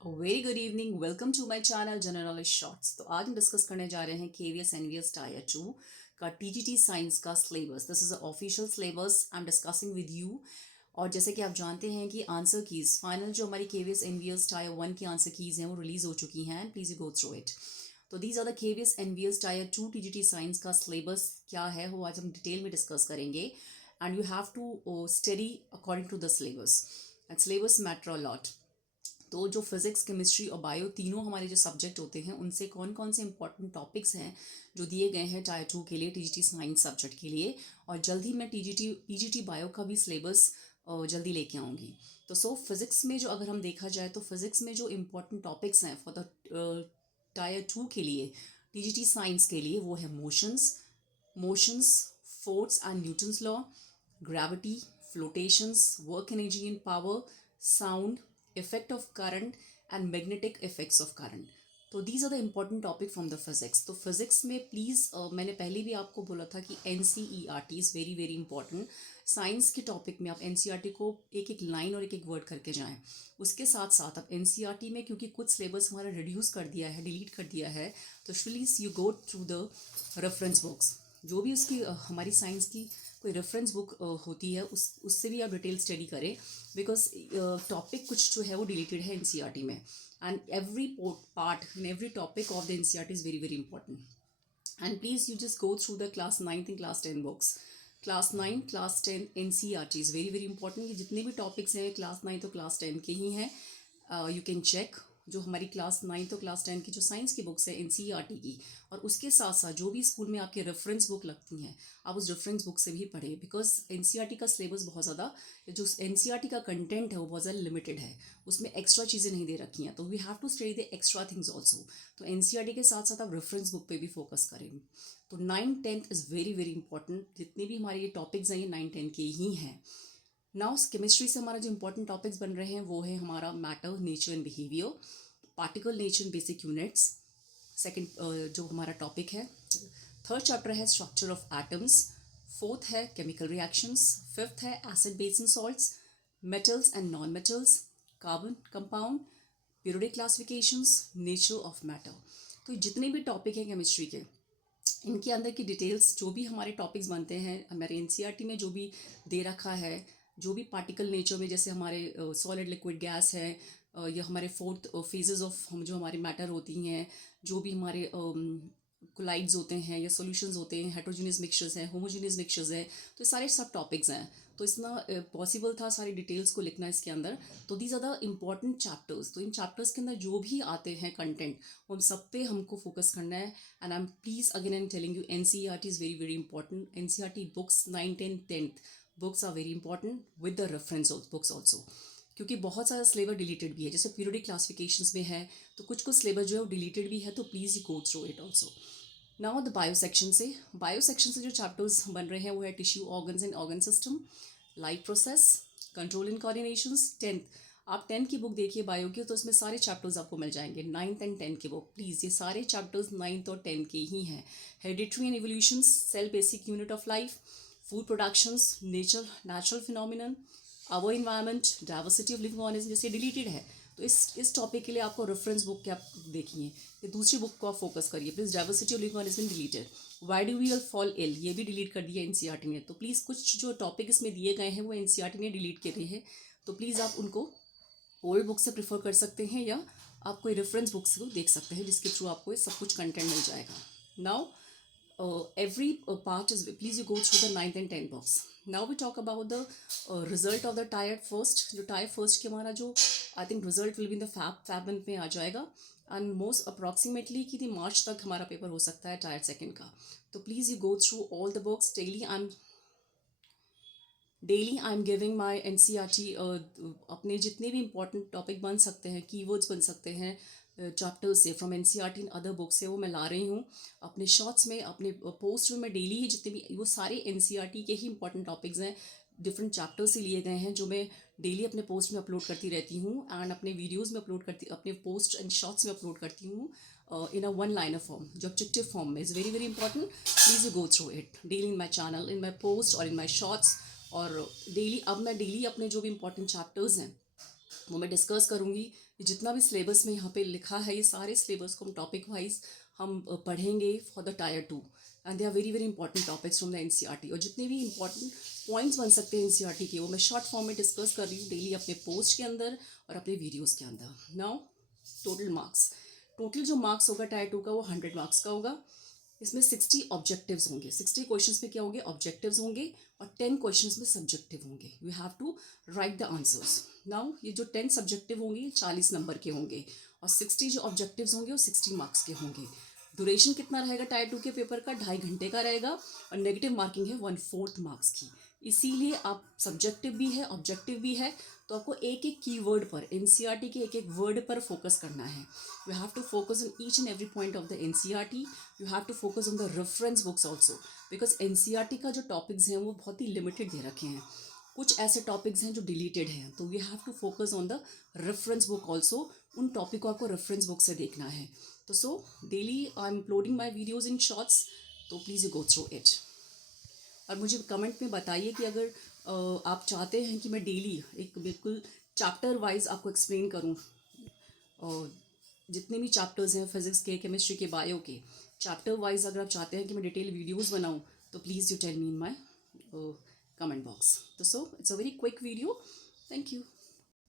Very good evening, welcome to my channel general knowledge shorts. तो आज हम discuss करने जा रहे हैं केवीएस एनवीएस टायर 2 का टीजीटी साइंस का syllabus. This is a official syllabus I am discussing with you. और जैसे कि आप जानते हैं कि आंसर कीज फाइनल जो हमारी केवीएस एनवीएस टायर 1 की आंसर कीज हैं वो रिलीज हो चुकी हैं। Please you go through it. तो these are the KVS NVS tier 2 TGT science का सिलेबस क्या है वो आज हम डिटेल में डिस्कस करेंगे। And you have to study according to the syllabus and syllabus matter a lot. तो जो फिजिक्स केमिस्ट्री और बायो तीनों हमारे जो सब्जेक्ट होते हैं उनसे कौन कौन से इंपॉर्टेंट टॉपिक्स हैं जो दिए गए हैं टायर 2 के लिए टीजीटी साइंस सब्जेक्ट के लिए। और जल्द ही मैं टीजीटी बायो का भी सिलेबस जल्दी लेके आऊँगी। तो फिजिक्स में जो अगर हम देखा जाए तो फिजिक्स में जो इम्पोर्टेंट टॉपिक्स हैं फॉर द टायर 2 के लिए टीजीटी साइंस के लिए वो है motions, force and Newton's law, gravity, flotations, work energy and power, sound, effect of current and magnetic effects of current. तो these are the important topic from the physics. तो physics में please मैंने पहले भी आपको बोला था कि N C E R T is very very important. Science के टॉपिक में आप एन सी आर टी को एक एक लाइन और एक एक वर्ड करके जाएं। उसके साथ साथ आप एन सी आर टी में क्योंकि कुछ सिलेबस हमारा रिड्यूस कर दिया है, डिलीट कर दिया है, तो please you go through the reference books. जो भी उसकी हमारी साइंस की कोई रेफरेंस बुक होती है उससे भी आप डिटेल स्टडी करें। बिकॉज टॉपिक कुछ जो है वो डिलीटेड है एनसीईआरटी में। And every part in every topic of the NCERT is very very important. And please you just go through the class 9th and class 10 books. Class 9 class 10 NCERT is very very important. ये जितने भी topics हैं class 9 तो class 10 के ही हैं। You can check जो हमारी क्लास 9 तो क्लास 10 की जो साइंस की बुक्स है एनसीईआरटी की, और उसके साथ साथ जो भी स्कूल में आपके रेफरेंस बुक लगती हैं आप उस रेफरेंस बुक से भी पढ़ें। बिकॉज एनसीईआरटी का सिलेबस बहुत ज़्यादा, जो एनसीईआरटी का कंटेंट है वो बहुत ज़्यादा लिमिटेड है, उसमें एक्स्ट्रा चीज़ें नहीं दे रखी हैं। तो we have to study the extra things also. तो एनसीईआरटी के साथ साथ आप रेफरेंस बुक पे भी फोकस करें। तो 9th 10th is very very important. जितने भी हमारे ये टॉपिक्स हैं ये 9th 10th के ही हैं। नाउ केमिस्ट्री से हमारा जो इंपॉर्टेंट टॉपिक्स बन रहे हैं वो है हमारा matter, nature and behaviour, particle nature and basic units. Second जो हमारा टॉपिक है, थर्ड चैप्टर है स्ट्रक्चर ऑफ एटम्स, फोर्थ है केमिकल रिएक्शंस, फिफ्थ है acid base and salts, metals and non metals, carbon compound, periodic classifications, nature of matter. तो जितने भी topic हैं केमिस्ट्री के, इनके अंदर की डिटेल्स जो भी हमारे टॉपिक्स बनते हैं हमारे एनसीईआरटी में जो भी दे रखा है, जो भी पार्टिकल नेचर में जैसे हमारे सॉलिड लिक्विड गैस है, या हमारे फोर्थ फेजेस ऑफ हम जो हमारे मैटर होती हैं, जो भी हमारे कोलाइड्स होते हैं या सॉल्यूशंस होते हैं, हेट्रोजीनियस मिक्सचर्स हैं, होमोजीनियस मिक्सचर्स हैं, तो ये सारे सब टॉपिक्स हैं। तो इतना पॉसिबल था सारी डिटेल्स को लिखना इसके अंदर। तो these are the important chapters. तो इन चैप्टर्स के अंदर जो भी आते हैं कंटेंट वो हम सब पे हमको फोकस करना है। And I am please again I am telling you NCERT is very very important. NCERT books 9th 10th books are very important with the reference books also. क्योंकि बहुत सारा सिलेबस डिलीटेड भी है, जैसे पीरियोडिक क्लासिफिकेशंस में है तो कुछ कुछ सिलेबस जो है वो डिलीटेड भी है, तो please you go through it also. Now the bio section से जो चैप्टर्स बन रहे हैं वो है tissue organs and organ system, life process, control and coordinations. 10th आप 10th की बुक देखिए बायो की, तो इसमें सारे चैप्टर्स आपको मिल जाएंगे। 9th 10th की बुक प्लीज़, ये सारे चैप्टर्स 9th और 10th के ही हैं। Hereditary and evolution, cell basic unit of life, food productions, natural phenomenon, our environment, diversity of living organism, जैसे डिलीटेड है। तो इस टॉपिक के लिए आपको रेफरेंस बुक क्या देखिए, ये दूसरी बुक को आप फोकस करिए please. Diversity of living organism deleted, why do we all fall ill, ये भी डिलीट कर दिया एनसीईआरटी ने। तो प्लीज़ कुछ जो टॉपिक इसमें दिए गए हैं वो एनसीईआरटी ने डिलीट किए हैं, तो प्लीज़ आप उनको ओल्ड बुक से प्रेफर कर सकते हैं या आप कोई रेफरेंस बुक्स को देख सकते हैं जिसके थ्रू आपको ये सब कुछ कंटेंट मिल जाएगा। Now every part is, please you go through the 9th and 10th books. Now we talk about the result of the tier first। जो tier first के हमारा जो I think result will be in the fab month में आ जाएगा, and most approximately कि मार्च तक हमारा paper हो सकता है tier second का। तो please you go through all the books daily। I am giving my N C R T. अपने जितने भी इंपॉर्टेंट टॉपिक बन सकते हैं, कीवर्ड्स बन सकते हैं चैप्टर्स से from N C R T in other books से, वो मैं ला रही हूँ अपने शॉर्ट्स में, अपने पोस्ट में। मैं डेली ही जितने भी वो सारे एन सी आर टी के ही इंपॉर्टेंट टॉपिक्स हैं, डिफरेंट चैप्टर्स से लिए गए हैं, जो मैं डेली अपने पोस्ट में अपलोड करती रहती हूँ एंड अपने वीडियोज़ में अपलोड करती, अपने पोस्ट एंड शॉर्ट्स में अपलोड करती हूँ इन अ वन लाइनर फॉर्म, जो ऑब्जेक्टिव फॉर्म में। Is very very important, please you go through it daily in my channel, in my post और इन माई शॉर्ट्स। और डेली अब मैं डेली अपने जो भी इंपॉर्टेंट चैप्टर्स हैं वो मैं डिस्कस करूँगी ये जितना भी सिलेबस में यहाँ पे लिखा है, ये सारे सिलेबस को हम टॉपिक वाइज हम पढ़ेंगे for the tier 2, and they are very very important topics from the NCERT. और जितने भी इंपॉर्टेंट पॉइंट्स बन सकते हैं एनसीईआरटी के, वो मैं शॉर्ट फॉर्म में डिस्कस कर रही हूँ डेली अपने पोस्ट के अंदर और अपने वीडियोज़ के अंदर। नाउ टोटल मार्क्स, टोटल जो मार्क्स होगा टायर 2 का वो 100 मार्क्स का होगा। इसमें 60 ऑब्जेक्टिव्स होंगे, 60 क्वेश्चंस में क्या होंगे, ऑब्जेक्टिव्स होंगे, और 10 क्वेश्चंस में सब्जेक्टिव होंगे। You have to write the answers. Now ये जो 10 सब्जेक्टिव होंगे 40 नंबर के होंगे, और 60 जो ऑब्जेक्टिव्स होंगे वो 60 मार्क्स के होंगे। ड्यूरेशन कितना रहेगा टायर 2 के पेपर का, 2.5 घंटे का रहेगा, और नेगेटिव मार्किंग है 1/4 मार्क्स की। इसीलिए आप सब्जेक्टिव भी है ऑब्जेक्टिव भी है, तो आपको एक एक कीवर्ड पर, एनसीईआरटी के एक एक वर्ड पर फोकस करना है। You have to focus on each and every point of the NCERT. You have to focus on the reference books also, because NCERT का जो टॉपिक्स हैं वो बहुत ही लिमिटेड दे रखे हैं। कुछ ऐसे टॉपिक्स हैं जो डिलीटेड हैं, तो we have to focus on the reference book also. उन टॉपिक को आपको रेफरेंस बुक से देखना है। तो so daily I am uploading my videos in shorts, तो please you go through it. और मुझे कमेंट में बताइए कि अगर आप चाहते हैं कि मैं डेली एक बिल्कुल चैप्टर वाइज आपको एक्सप्लेन करूं, और जितने भी चैप्टर्स हैं फिजिक्स के, केमिस्ट्री के, बायो के, चैप्टर वाइज अगर आप चाहते हैं कि मैं डिटेल वीडियोस बनाऊं, तो please you tell me in my comment box. तो so it's a very quick video. Thank you.